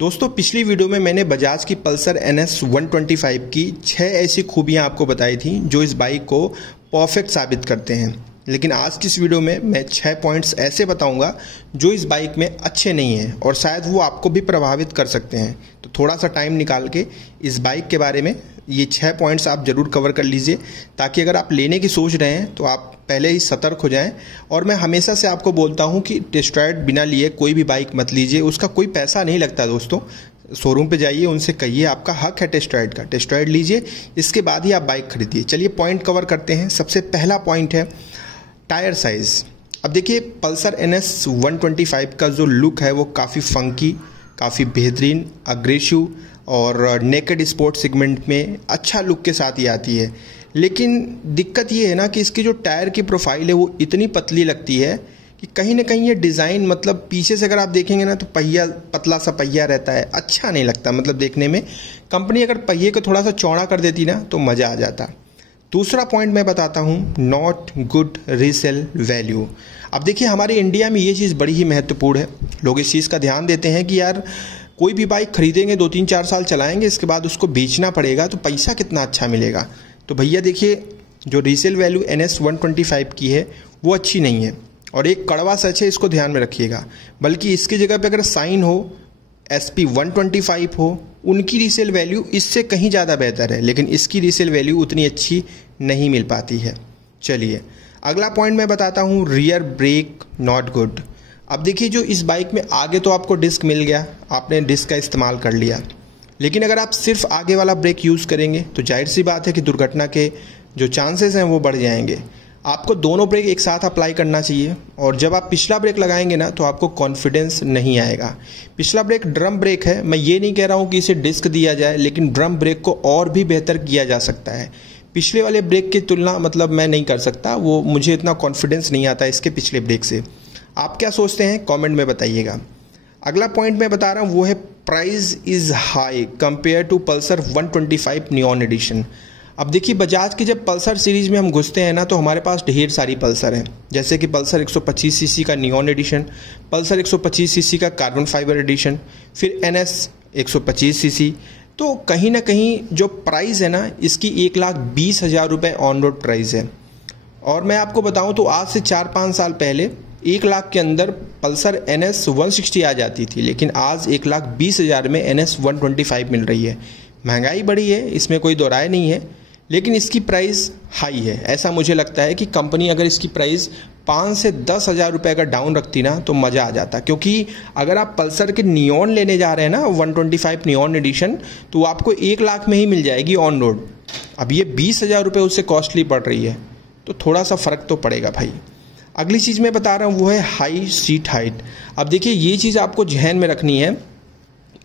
दोस्तों पिछली वीडियो में मैंने बजाज की पल्सर NS 125 की 6 ऐसी खूबियां आपको बताई थी जो इस बाइक को परफेक्ट साबित करते हैं। लेकिन आज की इस वीडियो में मैं 6 पॉइंट्स ऐसे बताऊंगा जो इस बाइक में अच्छे नहीं हैं और शायद वो आपको भी प्रभावित कर सकते हैं। तो थोड़ा सा टाइम निकाल के इस बाइक के बारे में ये 6 पॉइंट्स आप ज़रूर कवर कर लीजिए, ताकि अगर आप लेने की सोच रहे हैं तो आप पहले ही सतर्क हो जाएं। और मैं हमेशा से आपको बोलता हूं कि टेस्ट राइड बिना लिए कोई भी बाइक मत लीजिए, उसका कोई पैसा नहीं लगता। दोस्तों शोरूम पे जाइए, उनसे कहिए आपका हक है टेस्ट राइड का, टेस्ट राइड लीजिए, इसके बाद ही आप बाइक खरीदिए। चलिए पॉइंट कवर करते हैं। सबसे पहला पॉइंट है टायर साइज़। अब देखिए पल्सर NS 125 का जो लुक है वो काफ़ी फंकी, काफ़ी बेहतरीन, अग्रेसिव और नेकेड स्पोर्ट सेगमेंट में अच्छा लुक के साथ ही आती है। लेकिन दिक्कत ये है ना कि इसकी जो टायर की प्रोफाइल है वो इतनी पतली लगती है कि कहीं ना कहीं ये डिज़ाइन, मतलब पीछे से अगर आप देखेंगे ना तो पहिया, पतला सा पहिया रहता है, अच्छा नहीं लगता। मतलब देखने में कंपनी अगर पहिए को थोड़ा सा चौड़ा कर देती ना तो मज़ा आ जाता। दूसरा पॉइंट मैं बताता हूँ, नॉट गुड रीसेल वैल्यू। अब देखिए हमारे इंडिया में ये चीज़ बड़ी ही महत्वपूर्ण है। लोग इस चीज़ का ध्यान देते हैं कि यार कोई भी बाइक खरीदेंगे, 2-3-4 साल चलाएंगे, इसके बाद उसको बेचना पड़ेगा तो पैसा कितना अच्छा मिलेगा। तो भैया देखिए जो रीसेल वैल्यू NS 125 की है वो अच्छी नहीं है। और एक कड़वा सच है, इसको ध्यान में रखिएगा। बल्कि इसकी जगह पे अगर साइन हो, SP 125 हो, उनकी रीसेल वैल्यू इससे कहीं ज़्यादा बेहतर है, लेकिन इसकी रीसेल वैल्यू उतनी अच्छी नहीं मिल पाती है। चलिए अगला पॉइंट मैं बताता हूँ, रियर ब्रेक नॉट गुड। अब देखिए जो इस बाइक में आगे तो आपको डिस्क मिल गया, आपने डिस्क का इस्तेमाल कर लिया, लेकिन अगर आप सिर्फ आगे वाला ब्रेक यूज़ करेंगे तो जाहिर सी बात है कि दुर्घटना के जो चांसेस हैं वो बढ़ जाएंगे। आपको दोनों ब्रेक एक साथ अप्लाई करना चाहिए। और जब आप पिछला ब्रेक लगाएंगे ना तो आपको कॉन्फिडेंस नहीं आएगा। पिछला ब्रेक ड्रम ब्रेक है, मैं ये नहीं कह रहा हूँ कि इसे डिस्क दिया जाए, लेकिन ड्रम ब्रेक को और भी बेहतर किया जा सकता है। पिछले वाले ब्रेक की तुलना मतलब मैं नहीं कर सकता, वो मुझे इतना कॉन्फिडेंस नहीं आता इसके पिछले ब्रेक से। आप क्या सोचते हैं कमेंट में बताइएगा। अगला पॉइंट मैं बता रहा हूँ वो है price is high compare to Pulsar 125 neon edition. अब देखिए बजाज की जब पल्सर सीरीज में हम घुसते हैं ना तो हमारे पास ढेर सारी पल्सर हैं, जैसे कि पल्सर 125 सीसी का नियॉन एडिशन, पल्सर 125 सीसी का कार्बन फाइबर एडिशन, फिर NS 125 सीसी। तो कहीं ना कहीं जो प्राइस है ना इसकी 1,20,000 रुपये ऑन रोड प्राइस है। और मैं आपको बताऊं तो आज से 4-5 साल पहले 1 लाख के अंदर पल्सर NS 160 आ जाती थी, लेकिन आज 1,20,000 में NS 125 मिल रही है। महंगाई बढ़ी है, इसमें कोई दो राय नहीं है, लेकिन इसकी प्राइस हाई है। ऐसा मुझे लगता है कि कंपनी अगर इसकी प्राइस 5 से 10,000 रुपये का डाउन रखती ना तो मज़ा आ जाता। क्योंकि अगर आप पल्सर के नियॉन लेने जा रहे हैं ना 125 नियॉन एडिशन, तो आपको 1 लाख में ही मिल जाएगी ऑन रोड। अब ये 20,000 रुपये उससे कॉस्टली पड़ रही है, तो थोड़ा सा फ़र्क तो पड़ेगा भाई। अगली चीज़ मैं बता रहा हूँ वो है हाई सीट हाइट। अब देखिए ये चीज़ आपको जहन में रखनी है।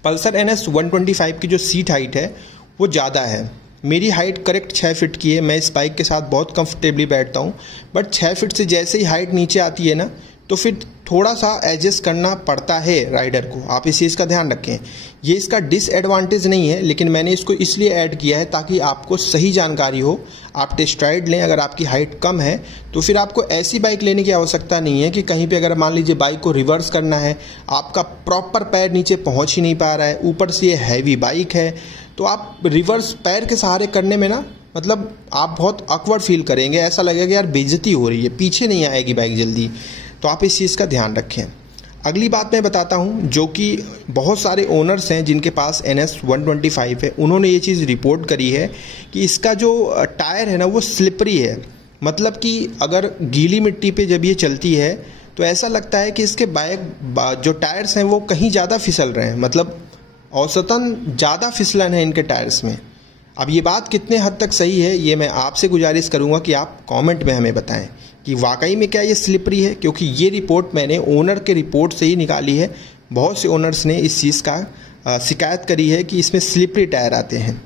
पल्सर NS 125 की जो सीट हाइट है वो ज़्यादा है। मेरी हाइट करेक्ट 6 फीट की है, मैं इस बाइक के साथ बहुत कंफर्टेबली बैठता हूँ। बट 6 फीट से जैसे ही हाइट नीचे आती है ना तो फिर थोड़ा सा एडजस्ट करना पड़ता है राइडर को। आप इस चीज़ का ध्यान रखें। ये इसका डिसएडवांटेज नहीं है, लेकिन मैंने इसको इसलिए ऐड किया है ताकि आपको सही जानकारी हो, आप टेस्ट राइड लें। अगर आपकी हाइट कम है तो फिर आपको ऐसी बाइक लेने की आवश्यकता नहीं है कि कहीं पे अगर मान लीजिए बाइक को रिवर्स करना है, आपका प्रॉपर पैर नीचे पहुँच ही नहीं पा रहा है, ऊपर से ये हैवी बाइक है, तो आप रिवर्स पैर के सहारे करने में ना मतलब आप बहुत ऑकवर्ड फील करेंगे। ऐसा लगेगा यार बेइज्जती हो रही है, पीछे नहीं आएगी बाइक जल्दी। तो आप इस चीज़ का ध्यान रखें। अगली बात मैं बताता हूं, जो कि बहुत सारे ओनर्स हैं जिनके पास NS 125 है, उन्होंने ये चीज़ रिपोर्ट करी है कि इसका जो टायर है ना वो स्लिपरी है। मतलब कि अगर गीली मिट्टी पे जब ये चलती है तो ऐसा लगता है कि इसके बाइक जो टायर्स हैं वो कहीं ज़्यादा फिसल रहे हैं, मतलब औसतन ज़्यादा फिसलन है इनके टायर्स में। अब ये बात कितने हद तक सही है ये मैं आपसे गुजारिश करूंगा कि आप कमेंट में हमें बताएं कि वाकई में क्या ये स्लिपरी है, क्योंकि ये रिपोर्ट मैंने ओनर के रिपोर्ट से ही निकाली है। बहुत से ओनर्स ने इस चीज़ का शिकायत करी है कि इसमें स्लिपरी टायर आते हैं।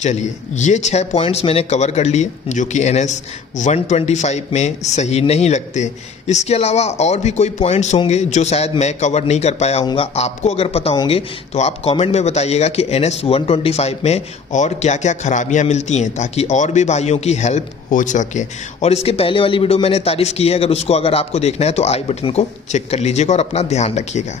चलिए ये 6 पॉइंट्स मैंने कवर कर लिए जो कि NS 125 में सही नहीं लगते। इसके अलावा और भी कोई पॉइंट्स होंगे जो शायद मैं कवर नहीं कर पाया हूँगा। आपको अगर पता होंगे तो आप कमेंट में बताइएगा कि NS 125 में और क्या क्या खराबियाँ मिलती हैं, ताकि और भी भाइयों की हेल्प हो सके। और इसके पहले वाली वीडियो मैंने तारीफ़ की है, अगर आपको देखना है तो आई बटन को चेक कर लीजिएगा और अपना ध्यान रखिएगा।